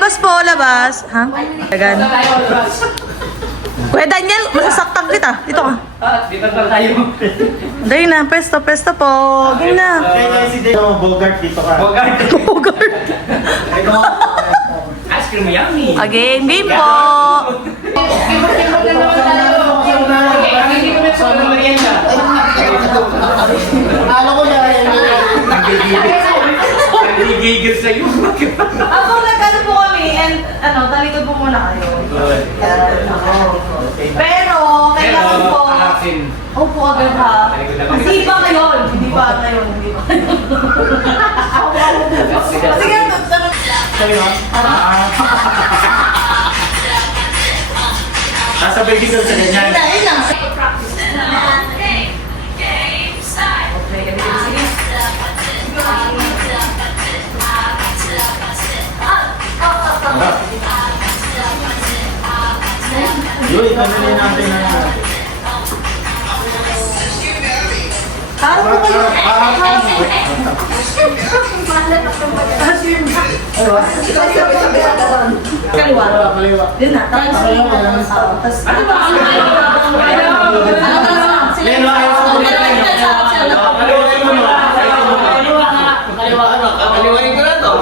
labas po, labas. Ha? Tagan. Kuya Daniel, masasaktan kita. Dito ka. Dito pa tayo. Dahil na, pesto po. Dahil na. Bogart, dito ka. Bogart. Ice cream yummy. Again, game po. Akala ko na Nagigigil sa'yo. Habang nagkano po kami, and talikod po muna kayo. Pero, kailangan po. Opo agad ha. Kasi iba ngayon. Hindi pa ngayon. Sige, tanong. Nasabay dito sa ganyan. Ayun lang. Yun, ipanuloy natin na. Harap po kayo. Kaliwa. Kaliwa. Yun na. Tapos ano ba? Kaliwain ko na to.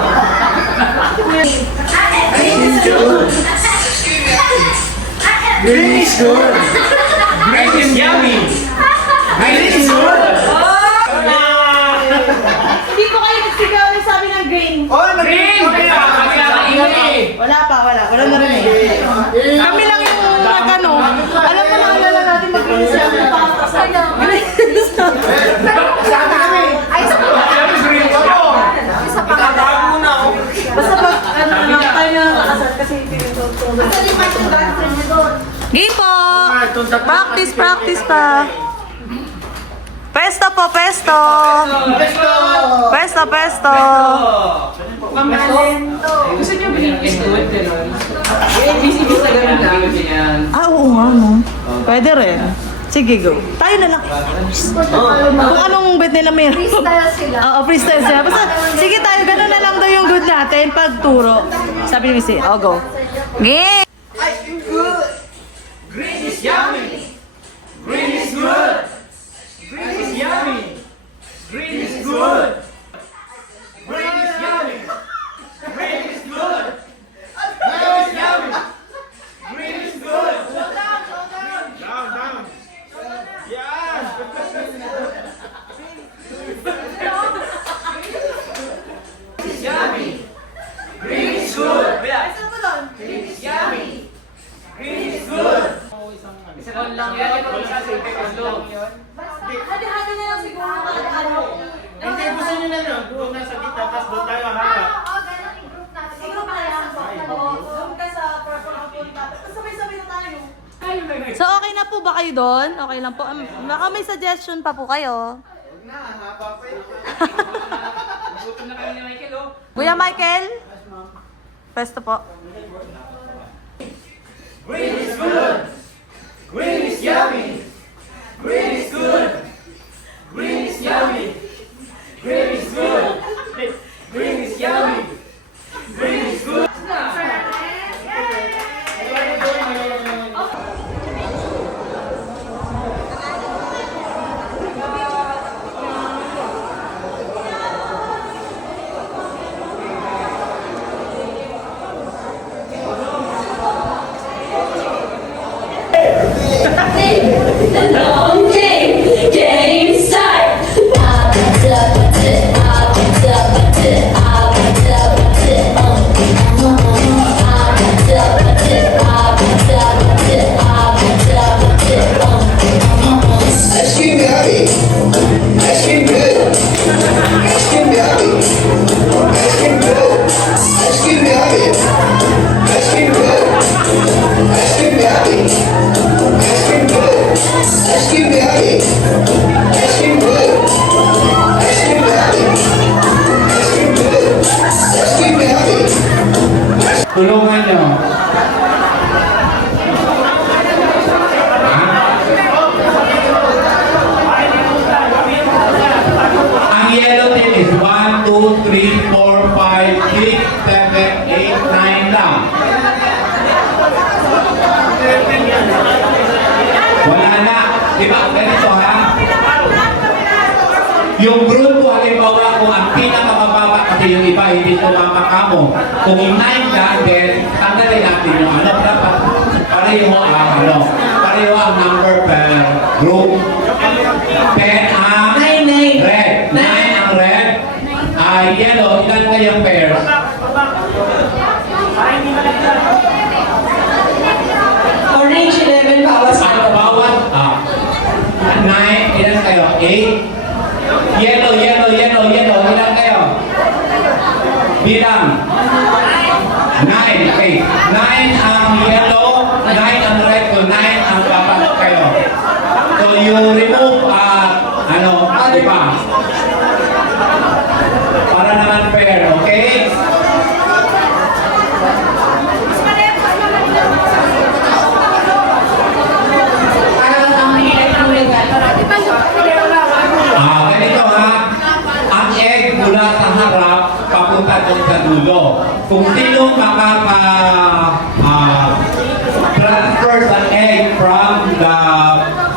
Green is good. Green is yummy. Green is good. Hindi po kayo nagsigaw na sabi ng green. Oh, Green! Wala pa, wala. Wala na rin eh. Kami lang yung nagano. Alam mo na alala natin mag-green siya. Green. Sabi kami. Basta pag tayo na nakasal kasi pinutulog. Game po! Practice pa. Pesto po, pesto! Pesto! Gusto niyo binigis ko ito, no? Bis-bis na ganun lang. Oo nga, no? Pwede rin. Sige, go. Tayo na lang. Kung anong bet nila meron. Freestyle sila. Oo, freestyle sila. Basta, sige tayo, gano'n na lang daw yung good natin pagturo. Sabi ni Missy, oh, go. Game! Green is yummy. Green is good. Green is yummy. Green is good. Green is yummy. Green is good. Green is yummy. Green is good. Down. Yan. Green is yummy. Green is good. Green is yummy. Green is good. Isa lang yan. Hadi-hadi na lang siguro ano. Hindi, gusto nyo na yun. Doon na sa kita, tapos doon tayo harap. Siguro kaya doon ka sa purple ang punta. Sabay-sabay na tayo. So okay na po ba kayo doon? Okay lang po. Baka may suggestion pa po kayo. Huwag na, haba pa yun. Gutom na kami ni Michael, oh. Kuya Michael? Pesto po. Green is good. Green is yummy. Green is good. Green is yummy. Green is good. Green is yummy. Green is good. The long game start. Ice cream yummy. Ice cream good. Ice cream yummy. Ice cream good. Ice cream yummy. Ice cream good. Ice cream yummy. Ice cream good. Ice cream yummy. Ice cream good. Ice cream yummy. Ice cream good. Ice cream yummy. Tulungan nyo. Ang yellow team is 1, 2, 3, 4, 5, 6, 7, 8, 9, Di ba? Ganito ha. Yung grupo, halimbawa, kung ang pinakamababa kasi yung iba, hindi sumama ka mo. Kung 9 ka, then tanggalin natin yung ano. Dapat pareho ang ano. Pareho ang number per group. 10 ang red. 9 ang red. Yellow, ilan kayong pairs? Orange 11 bawas Ang bawat, 9, ilan kayo? 8? Yellow, ilan kayo? Bilang? 9, okay. 9 ang yellow, 9 ang red, so 9 ang dapat kayo. So you remove, iba. Para naman fair, okay? Parang ang hirap ng legal. Ganito ha. Ang egg mula sa harap, papunta doon sa dulo. Kung sino transfer sa egg from the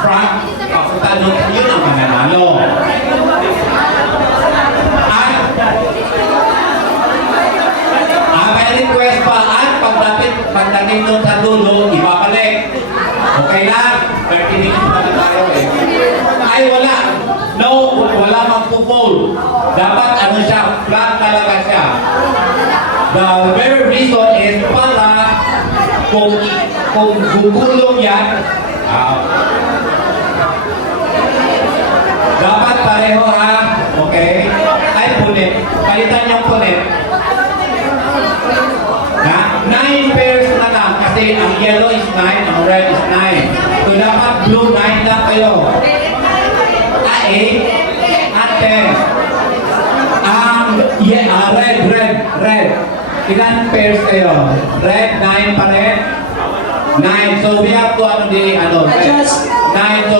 front, papunta doon, yun ang mananalo. May request pa at pagdating doon sa dulo, ibabalik. Okay lang? 30 minutes na tayo eh. Ay, wala. No, wala magpo-fold. Dapat ano siya, flat talaga siya. The very reason is para kung gugulong yan, dapat pareho ha. Okay? Ay, punit. Palitan yung punit. Na, 9 pairs na lang kasi ang yellow is 9, ang red is 9. So dapat blue 9 lang kayo. 8 at 10. Red. Ilan pairs kayo? Red 9 pa rin? 9. So we have to red. 9. So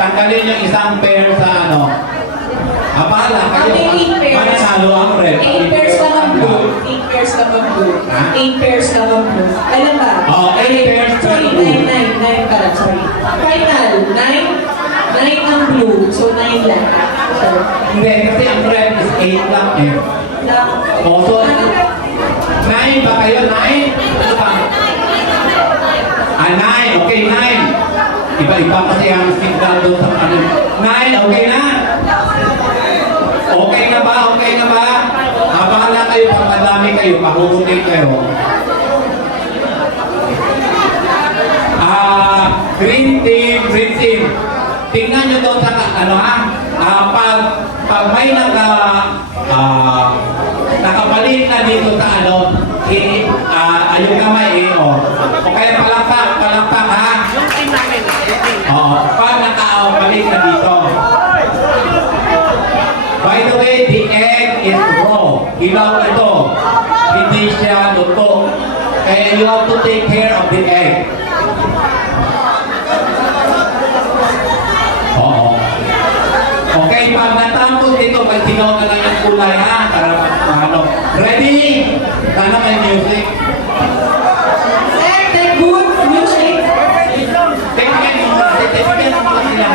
tanggalin yung isang pair sa Abala kayo. Mananalo ang red. 8 pairs lang ang blue. 8 pairs lang ang blue. 8 pairs lang ang blue. Alam ba? 8 pairs Sorry, lang blue. 9 pala. Sorry. Final. 9 ang blue. So 9 lang. So, Hindi, kasi ang red is 8 lang eh. lang. So, 9 ba kayo? 9? Ano ba? 9. Okay, 9. Iba-iba kasi ang signal doon sa kanin. 9, okay na? Okay na ba? Bahala kayo, pag madami kayo, mahuhunin kayo. Green team. Tingnan nyo doon sa pag may nakapalit na dito sa ayun kamay Okay, palakpak ha. Pag nakapalit na dito. By the way, the egg is raw. Ilaw ito. Hindi siya luto. Kaya you have to take care of the egg. Okay, pag natapos dito, pagsigaw na lang yung kulay ha. Para Ready? Sana may music. Good music. Tingnan mo sila.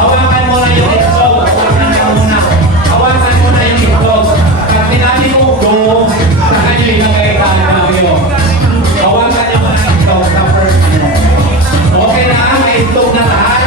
Hawakan mo na yung itlog. Hawakan mo na yung itlog. Pag sinabi mo go, saka nyo ilagay tayo. Hawakan nyo na yung itlog sa first. Okay na, may itlog na lahat.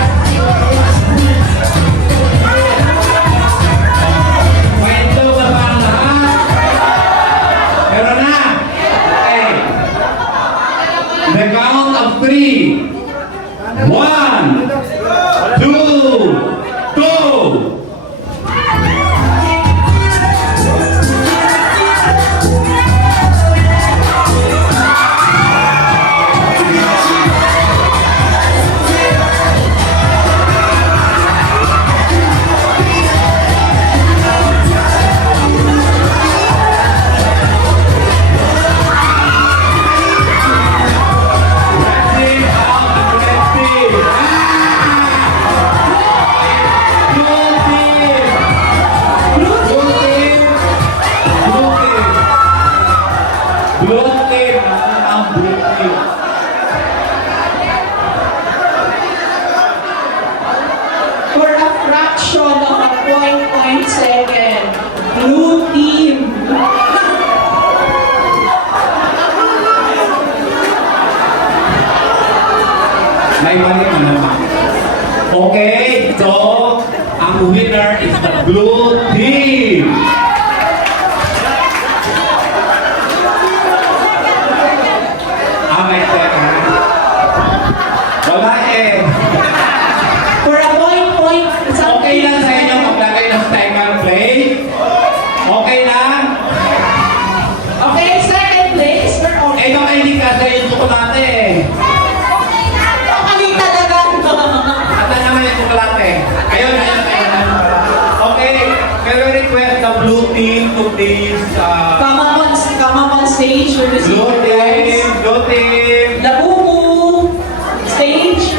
For a fraction of a point second. Blue team. May mali ka naman. Okay, so ang winner is the blue team. May second. Wala eh. For a point Okay lang sa inyo maglagay ng second place? Okay lang? Okay, second place. We're on. Eh baka hindi kasi yung tsokolate eh. Kami talaga. Ata naman yung tsokolate. Ayun. Okay, can we request the blue team to please Come on stage for the blue team. Labubu, stage.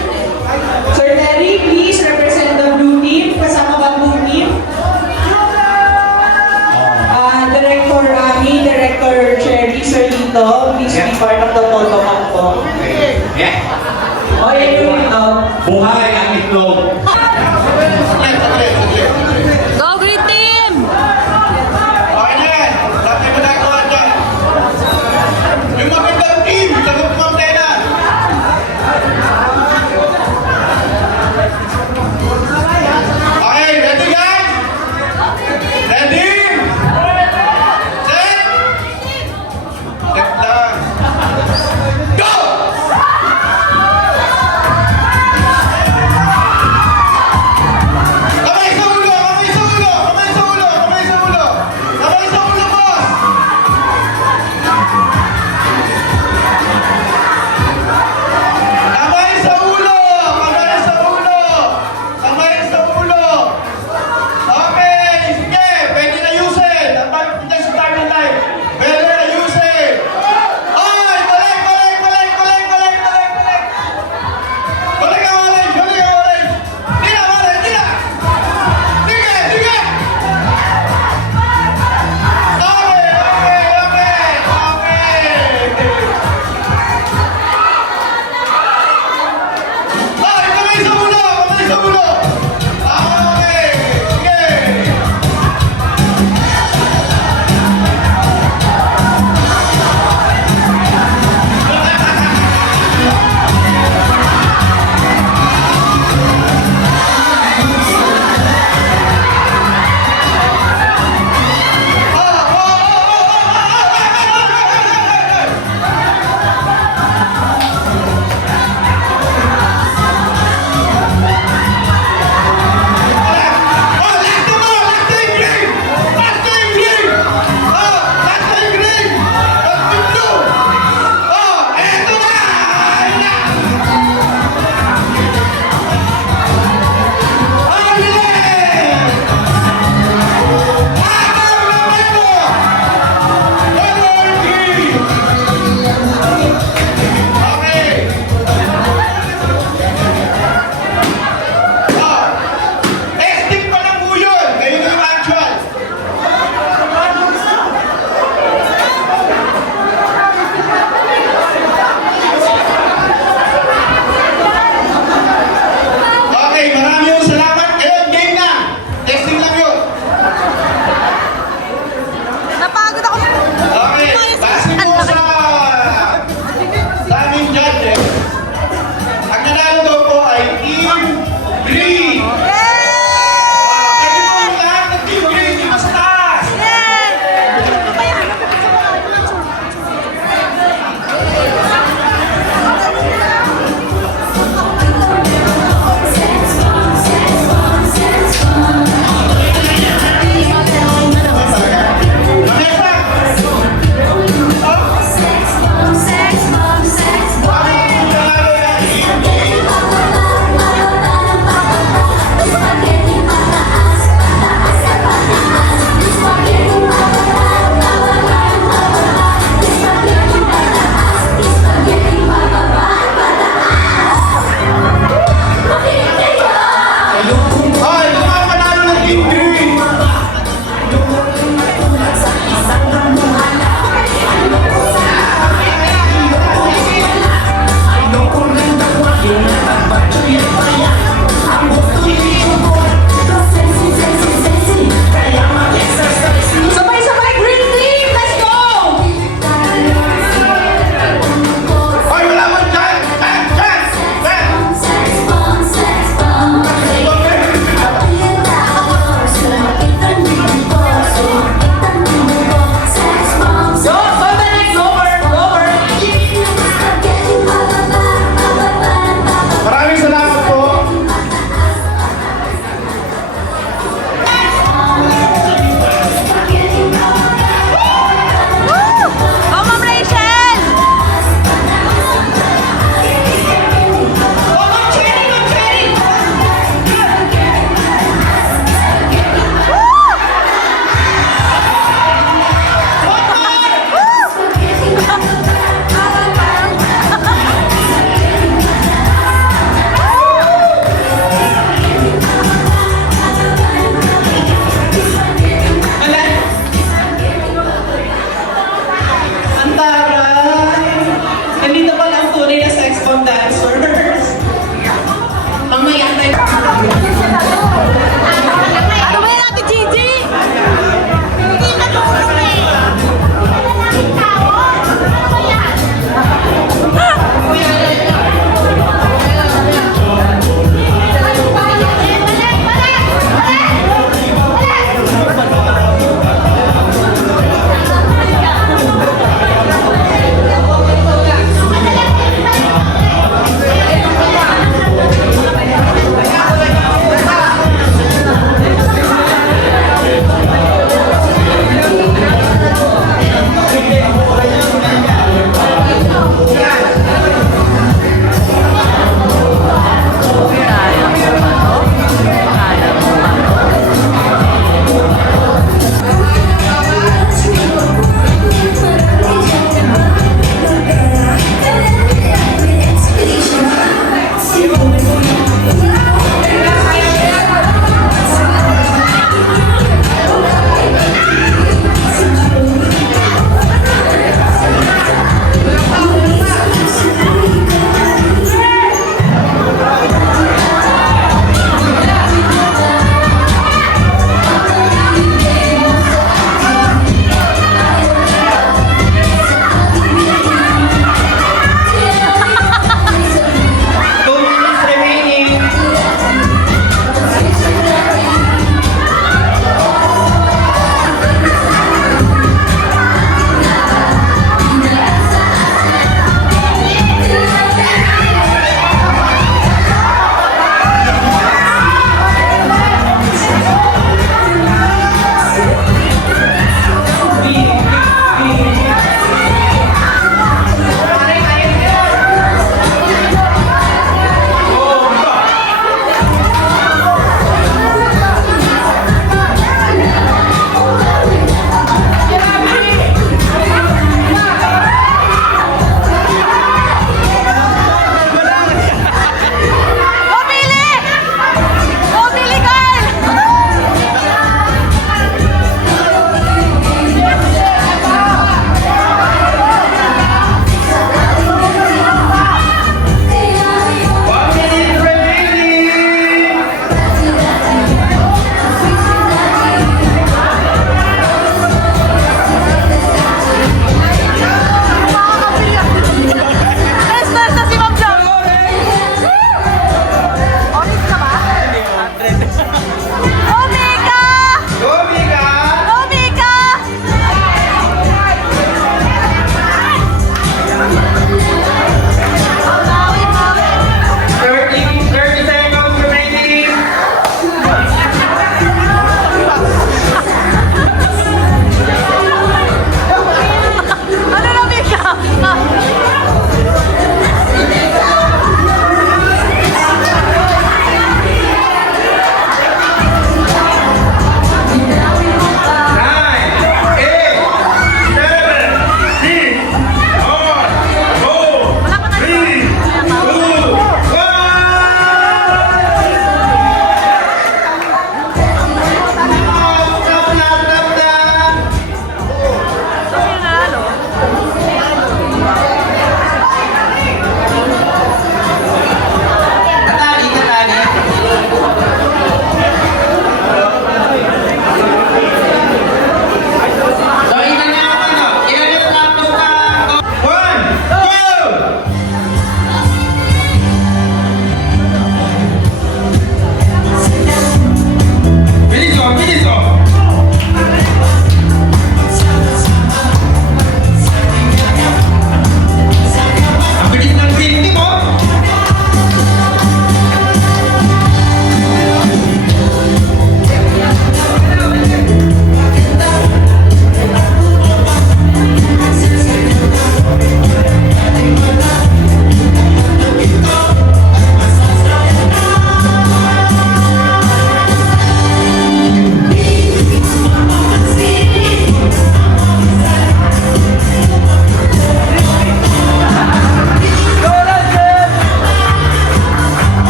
Sir Terry, please represent the blue team. Kasama ba blue team? Director Cherry, Sir Lito, please be part of the photo op po. Yeah. O, yan yung Buhay ang itlog. Go Green Team! Okay na yan. Dati mo nagawa dyan. Yung magandang team, sagot mo ang tela. Okay, ready guys? Ready? Set? Set lang. Go!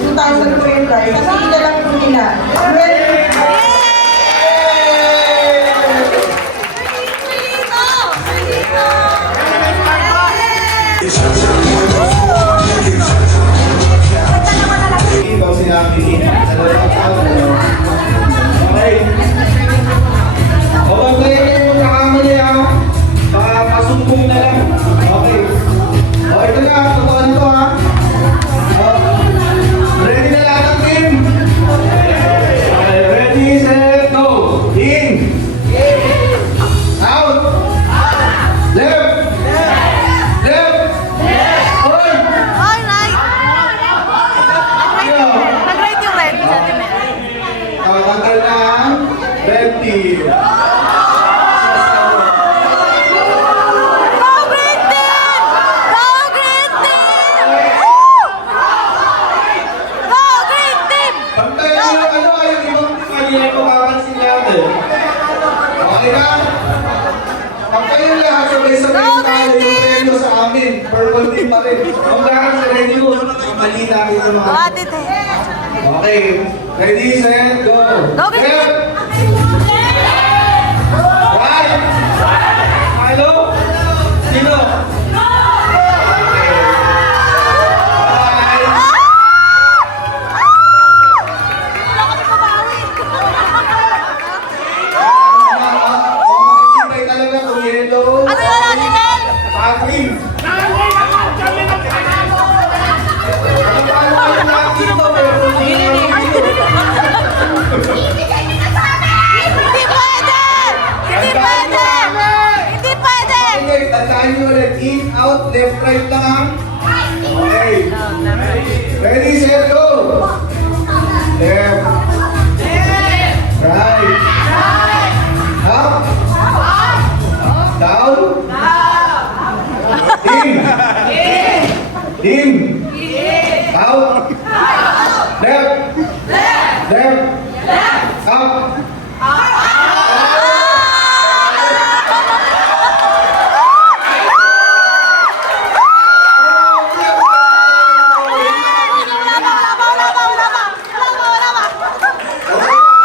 2,000 po yung prize. Sasabihin na lang po nila. Ikaw sinabi. Okay. O, wag na yung nakakamali ha. Baka masumpong na lang. Okay. O, ito na. Totoo na to ha. O, ready na lahat ng team? Okay, ready, set, go. In. Out. Left. Left. Hold. Ay, nice! Nag-rate yung red. Tanggal na ang red team. Go Green Team! Go Green Team! Go Green Team! Pagtayo yung yung ibang kanina ko kakansin natin. Okay na? Pagtayo lahat sabay-sabay yung tayo yung relo sa amin. Purple team pa rin. Ang lahat sa radio. Mali namin yung mga... Ate, te. Okay. Ready, set, go. Go, Green Team! Right. Hello? Sino? Bye. Wala kami mabawi. Makikipay talaga kung yellow. Ano yun, Ate Nel? Green. Paano kayo lahat dito? Pero hindi Hindi pwede! Hindi pwede! Hindi pwede! Okay, tandaan nyo ulit. In, out, left, right lang. Okay. Ready, set, go. Left. Right. Up. Down. In. In. Out. Left. Left. Up.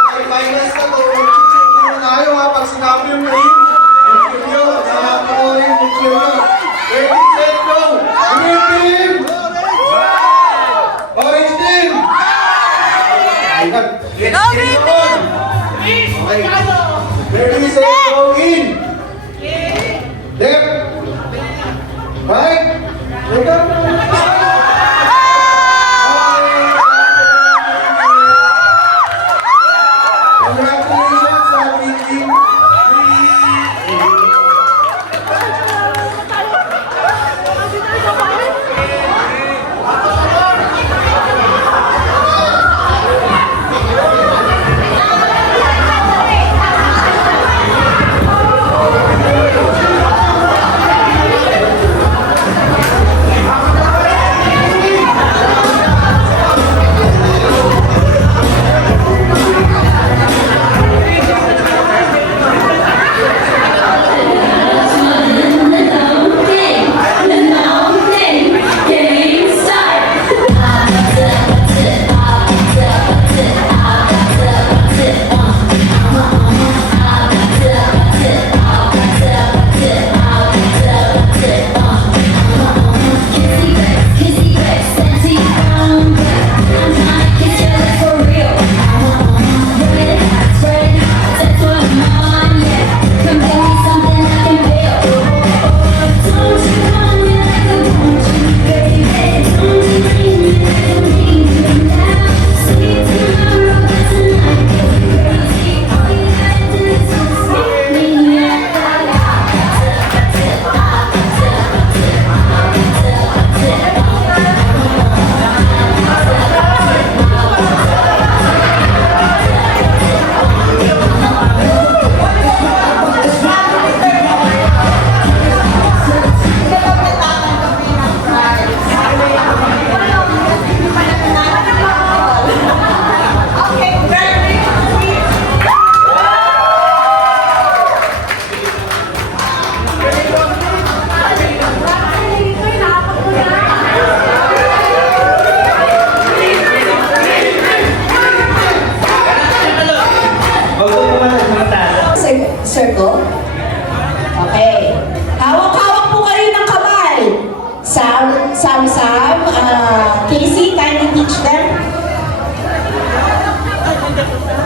Ay, minus na to. Hindi na tayo ha. Pag sinabi yung green, yung yun, sinabi ko rin yung yun. Ready, set, go! Green team! Orange team! Ay, Go, green team!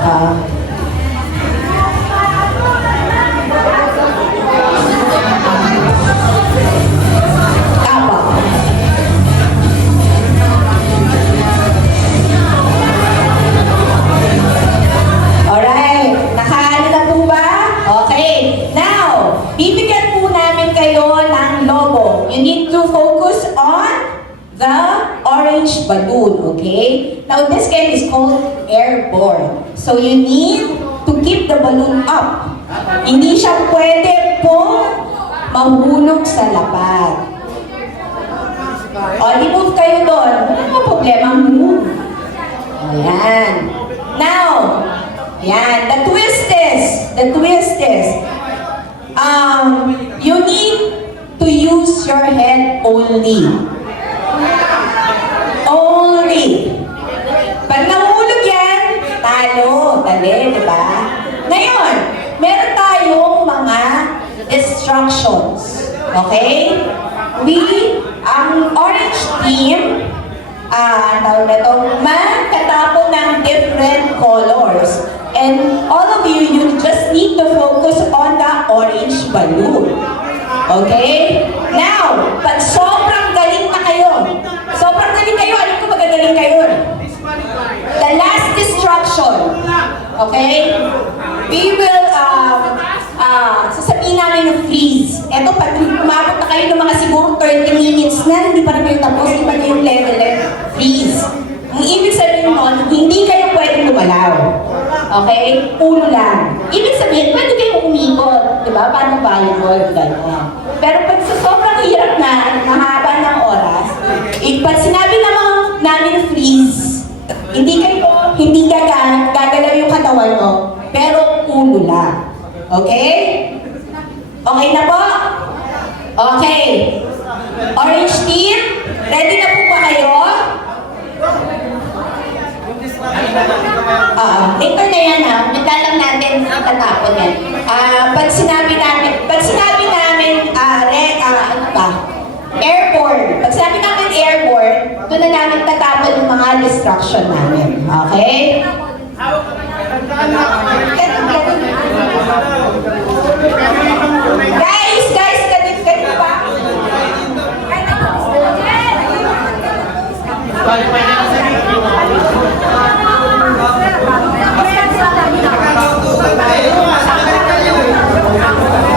Tama. Alright, nakaano na po ba? Okay, now, bibigyan po namin kayo ng logo. You need to focus on the orange balloon, okay? Now, this game is called airborne. So, you need to keep the balloon up. Hindi siya pwede po mahulog sa lapad. O, i-move kayo doon. Wala problema, move. Ayan. Now, yan. The twist is, you need to use your head only. Only. Pag nahulog yan, talo. Dali, di ba? Ngayon, meron tayong mga instructions. Okay? Ang orange team, tawag na ito, magkatapon ng different colors. And all of you, you just need to focus on the orange balloon. Okay? Now, pag sobrang galing na kayo, alam ko magagaling kayo. The last instruction, okay? We will, sasabihin namin ng freeze. Eto, pag umabot na kayo ng mga siguro 30 minutes na, hindi pa rin kayo tapos, hindi pa rin yung level freeze. Ang ibig sabihin nun, hindi kayo pwede lumalaw. Okay? Ulo lang. Ibig sabihin, pwede kayo umikot. Diba? Paano volleyball? Gano'n. Pero pag sa sobrang hirap na, mahaba ng oras, pag sinabi namin freeze, hindi gagalaw yung katawan mo, pero ulo lang. Okay? Okay na po? Okay. Orange team, ready na po ba kayo? Later na yan ha. Maglalang natin tatapon yan. Pag sinabi namin, airborne. Pag sinabi namin airborne, doon na namin tatapon yung mga distraction namin. Okay? Guys, ganit pa.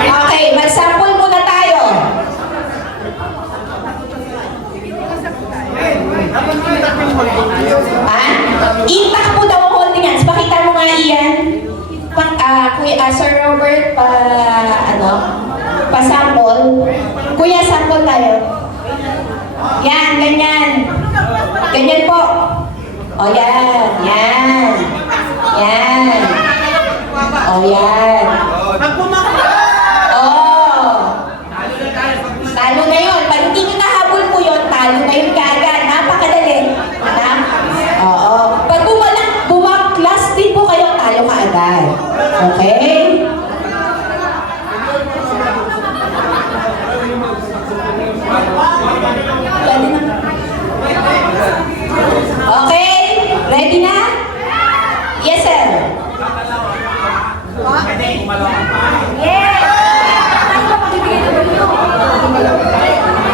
Okay, mag-sample muna tayo. Impact po daw ang holding hands. Pakita mo nga iyan. Kuya, Sir Robert, pa-sample. Kuya, sample tayo. Yan, ganyan. Ganyan po. O, yan. Yan. Yan. O, yan. Oh. Talo na yun. Pag hindi nyo nahabol po yun, talo na yun kaagad. Napakadali. Oo. Pag bumaklas din po kayo, talo kaagad. Okay? Okay? Ready na? Yes, sir. Yes!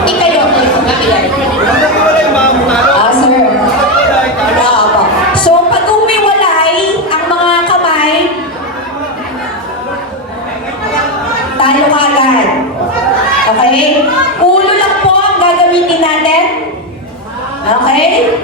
Ikayo. Sir. So, pag umiwalay ang mga kamay, tayo agad. Okay? Ulo lang po ang gagamitin natin. Okay?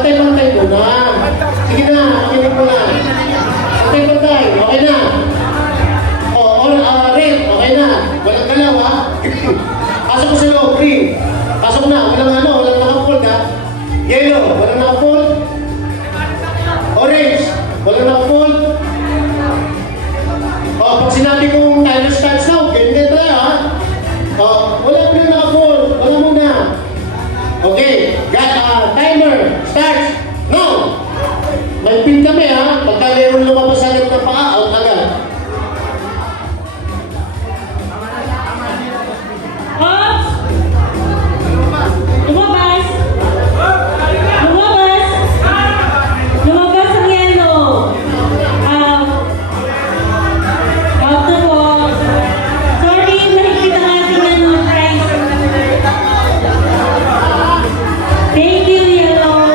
Pantay-pantay mo na. Sige na, makinig mo na. Pantay-pantay, okay na. Red, okay na. Walang galaw, ha? Pasok ko sa loob, green. Pasok na, walang naka-fold, ha? Yellow, walang naka-fold. Orange, walang naka-fold. Pag sinabi kong timer starts now, ganyan tayo, ha? Wala muna naka-fold. Wala muna. Okay, timer starts now. May pin kami, ha? Pagka meron lumabas agad ng paa, out agad. Oops! Lumabas! Lumabas! Lumabas ang yellow! Out na po. Sorry, mahigpit ang ating price. Thank you, yellow!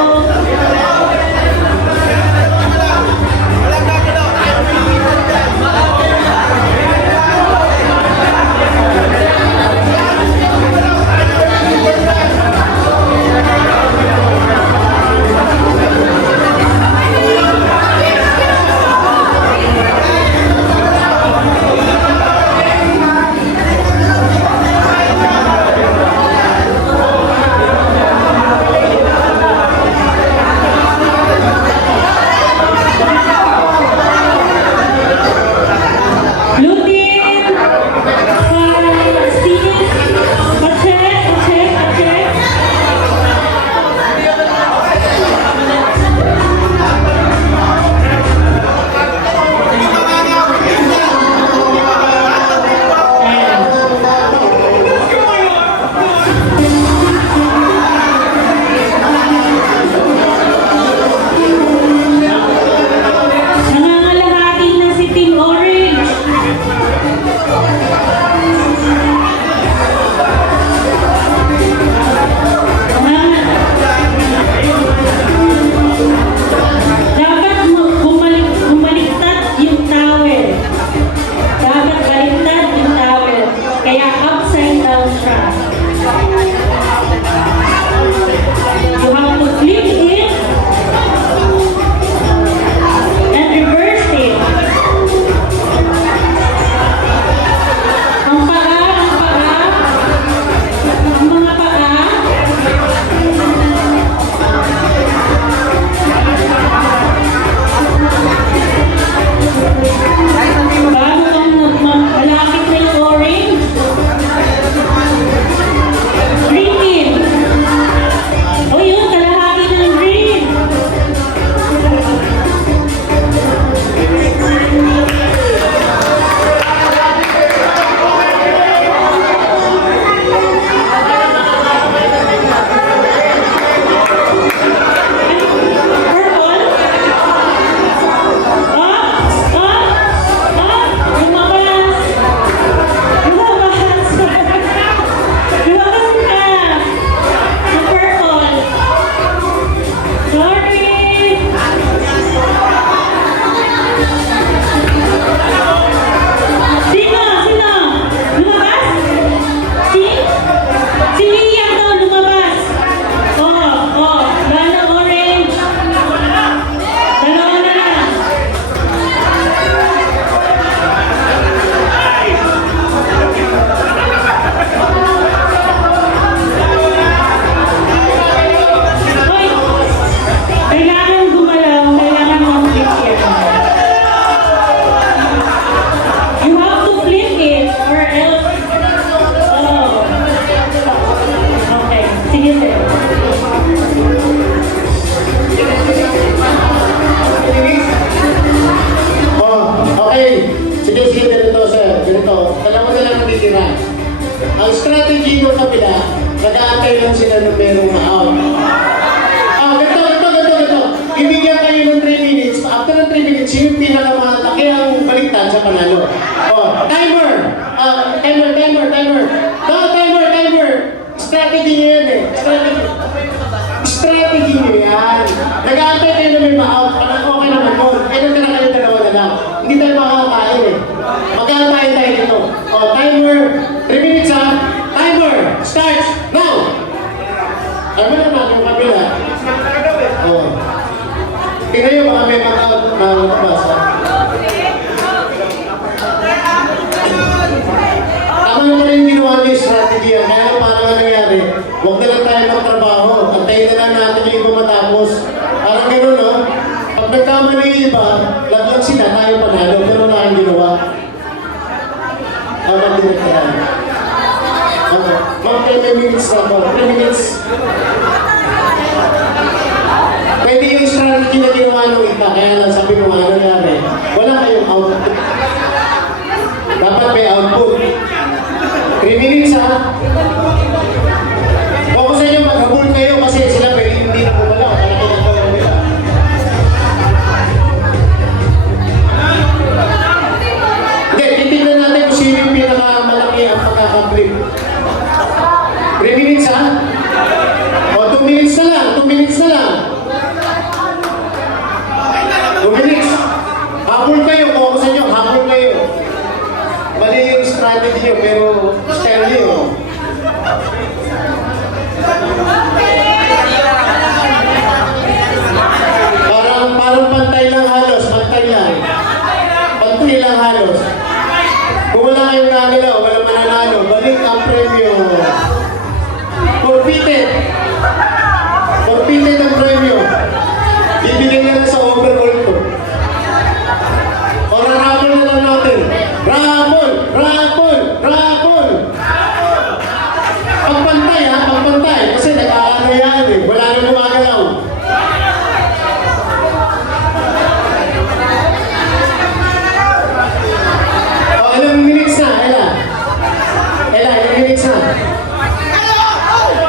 Blue team! Steve! Pa-check! Nangangalahati na si Team Orange. Dapat bumaliktad yung towel. Dapat baliktad yung towel. Kaya upside down siya. You have to flip it and reverse it. Ang paa, ang mga paa. Bago kang malapit na yung orange. Green team. O yun, kalahati na ng green. Purple. Lumabas! Lumabas ka! Sa purple. Sorry! Sino? Lumabas? Si Mia to, lumabas. Lalo orange. Dalawa na lang. Hoy! Kailangan gumalaw, kailangan mag-flip yan. You have to flip it or else... Okay, sige sir. Okay. Sige, ganito, sir. Ganito. Dalawa na lang ang titira. Ang strategy ng kabila, nag-aantay lang sila ng merong out. Ganito. Ibigyan kayo ng 3 minutes. After ng 3 minutes, yung pinakamalaki ang baliktad sa panalo. Timer! Timer! Timer! Strategy nyo yan eh. Strategy nyo yan. Nag-aantay kayo na may ma-out. Parang okay naman yun. Kaya na kayo dalawa na lang. Hindi tayo makakakain eh. Magkakain tayo dito. Timer. 3 minutes ha. Timer. Starts now. Ano naman yung kabila? Tingnan nyo, baka may mag-out na lumabas. Ha? Tama naman yung ginawa niyo yung strategy. Kaya lang paano nga nangyari? Huwag na lang tayo magtrabaho. Antayin na lang natin yung iba matapos. Parang gano'n, no? Pag nagkamali yung iba, laglag sila, tayo panalo. Gano'n na ang ginawa. Tama din ito yan. Ma'am, 10 minutes na po. 3 minutes. Pwede yung strategy na ginawa nung iba. Kaya lang sabi mo nga nangyari. Wala kayong output. Dapat may output. 3 minutes ha. Kung sa inyo maghabol kayo kasi sila pwede hindi na pumalaw. Kaya kinagawin nila. Hindi, titignan natin kung sino yung pinakamalaki ang pagkakamplip. 3 minutes ha? O 2 minutes na lang, 2 minutes na lang. 2 minutes. Habol kayo, kung ako sa inyo, habol kayo. Mali yung strategy nyo, pero style nyo. Parang pantay lang halos, pantay lang. Pantay lang halos. Kung wala kayong nagalaw, wala mananalo, balik ang premyo. Forfeited. Forfeited ang premyo. Bibigyan nyo na sa overall to. O rarapol na lang natin. Rapol! Rapol! Rapol! Pagpantay ha, pagpantay. Kasi nag-aano yan eh. Wala na gumagalaw. O ilang minutes na, Ella? Ella, ilang minutes na?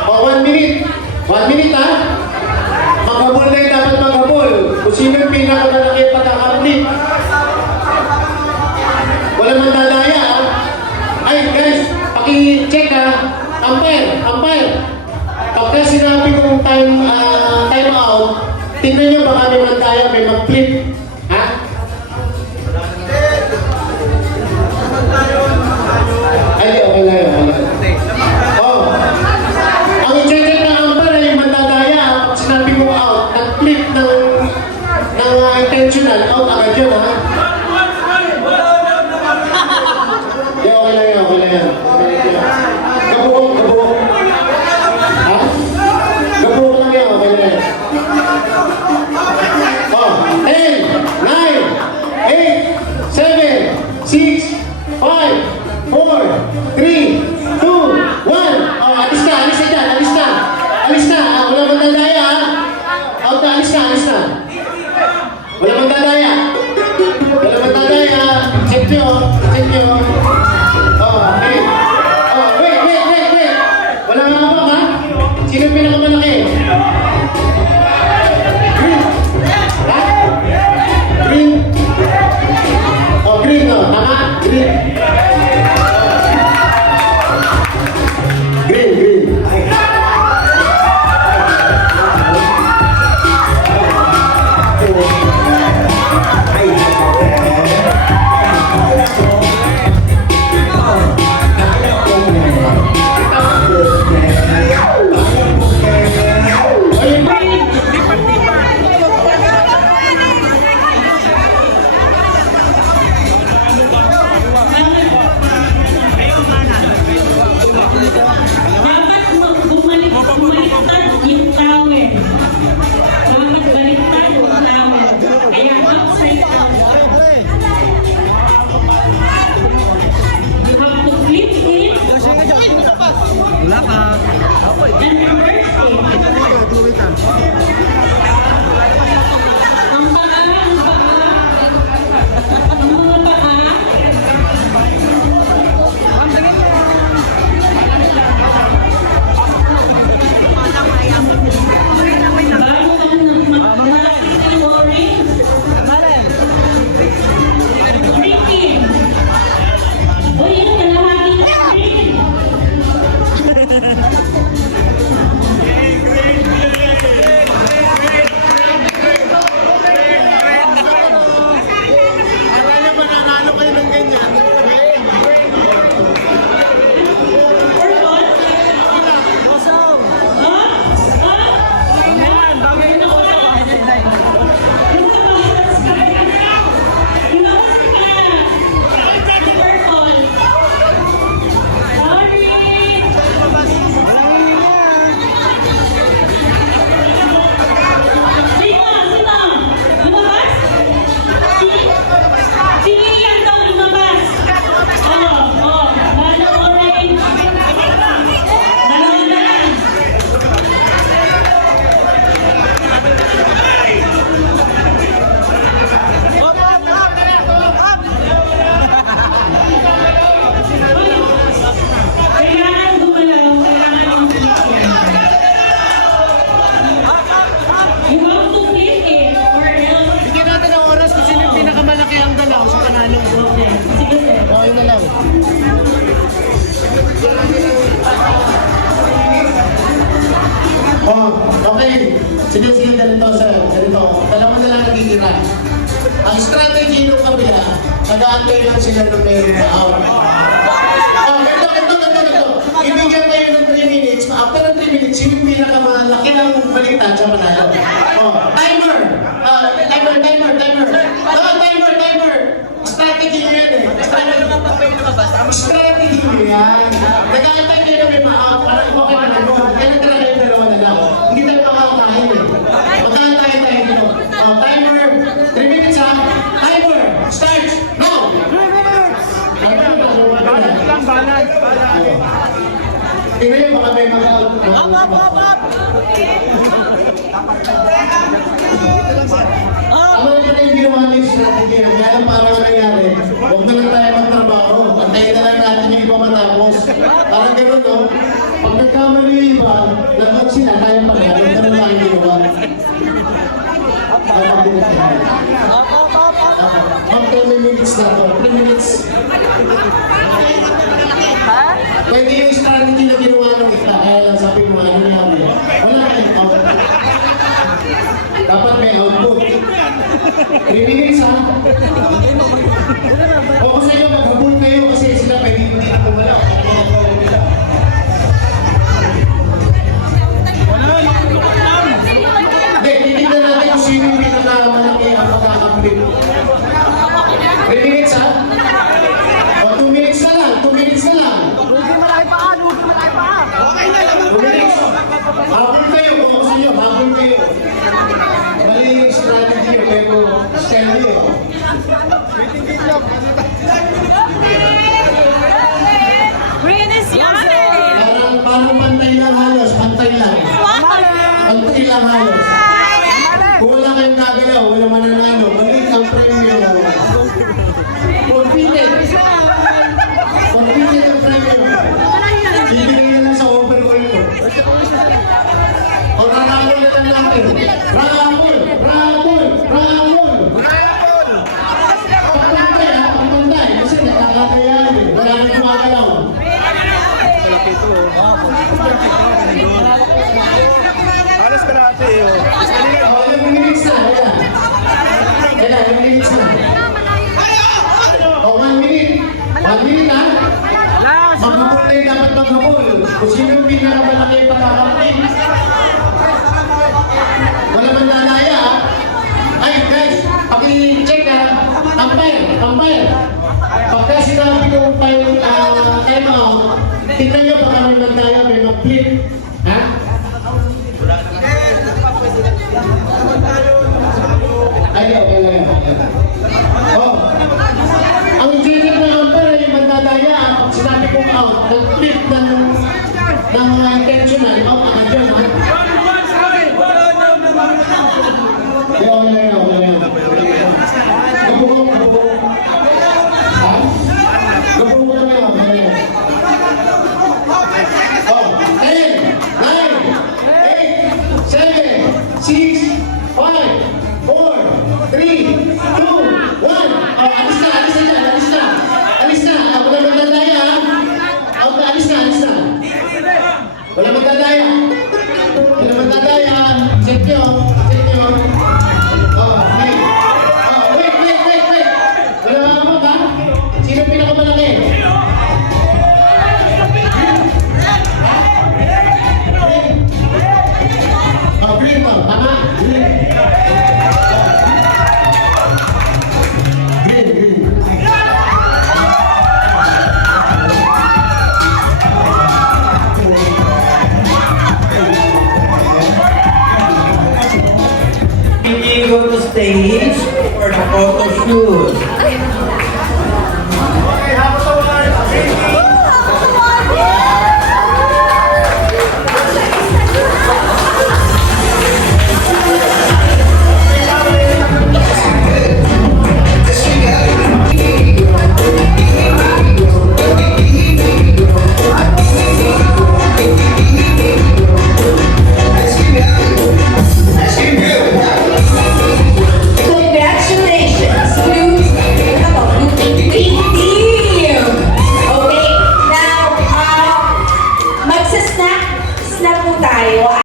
O 1 minute. 1 minute ha? Maghabol kayo, dapat maghabol. Kung sino yung pinakamalaki pagkakaplit. Wala man dadaya ha? Ay guys, paki-check ha. Umpire, umpire. Pagka sinabi kong time out, tingnan nyo baka may mandaya, may mag-flip. Ha? Ay, okay lang yun. Oh. Ang i-check na umpire ay yung mandadaya. Pag sinabi kong out, nag-flip ng intentional, out agad yun ha. Di, okay lang yan, okay lang yan. Kabuhok, kabuhok. Ha? Kabuhok lang yan, okay lang yan. Oh, 10, 9, 8, 7, 6, 5, 4, 3, 2, 1. Oh, alis na dyan, alis na. Alis na, wala bang dadaya ha? Out na, alis na, alis na. Wala bang dadaya. Wala bang dadaya. Check nyo, check nyo. Oh, okay. Oh, wait. Wala nga ako ha? Sino yung pinakamalaki? Green. Ha? Green. Oh, green no. Tama? Green. Green. Oh, okay. Sige, ganito, sir. Ganito. Dalawa na lang natitira. Ang strategy ng kabila, nag-aantay lang sila ng meron na out. Oh, ganito. Ibigyan kayo ng 3 minutes. After ng 3 minutes, yung pinakamalaki ng baliktad sa manalo. Oh, timer! Timer! Timer! Strategy nyo yan eh. Strategy nyo yan. Nag-aantay kayo na may ma-out. Parang okay na nag-go. Kaya nagtala kayo dalawa na lang. Hindi tayo makakain eh. Magkakantay tayo dito. Oh, timer! 3 minutes ha. Timer! Start! Now! 3 minutes! Balance lang, balance. Tingnan nyo, baka may mag-out. Ano na yung ginawa niyo yung strategy? Kaya lang parang nangyari, huwag na lang tayo magtrabaho. Antayin na lang natin yung iba matapos. Parang gano'n, no? Pag nagkamali yung iba, lagot sila, kaya pa rin. Huwag na lang tayo ginawa. Mag 10 minutes na to. 3 minutes. Pwede yung strategy na ginawa ng kita. Kaya lang sabi mo, ano na yan? Wala kayong out. Dapat may output. 3 minutes ha? O kasi nyo, maghabol kayo kasi sila pwede hindi na kumala. Hindi, titignan natin kung sino yung pinakamalaki ang makakaplit. 3 minutes ha? O 2 minutes na lang, 2 minutes na lang. 2 minutes. Habol kayo kung gusto nyo, habol kayo. Mali yung strategy nyo, pero style nyo. Green is yummy! Parang pantay lang halos, pantay lang. Pantay lang halos. Kung wala kayong nagalaw, wala mananalo, balik ang premium. Competed. Competed ang premium. Bibigay nyo lang sa overall ko. O ranamol na lang natin. Ranamol! Pagpantay ha, pagpantay. Kasi nakakatayan eh. Wala nang gumagalaw. Alas ka natin eh. O, yung minutes na. Ayan, yung minutes na. O, 1 minute. 1 minute ha. Maghabol na yung dapat maghabol. Kung sino yung pinakamalaki pagkakapit. Wala man lalaya ha. Ay guys, paki-check ha. Umpire. Pagka sinabi ko umpire time out, tignan nyo baka may magdaya, may mag-flip. Ha? Ay, okay lang. Oh. Ang general na umpire ay yung magdadaya. Pag sinabi kong out, nag-flip ng intentional, out ka dyan ha. Wala magdadaya. Set yun. Oh, wait. Wala mo ba? Sino pinakamalaki? Oh, green mo. Tama. Green. Go to stage for the photo shoot.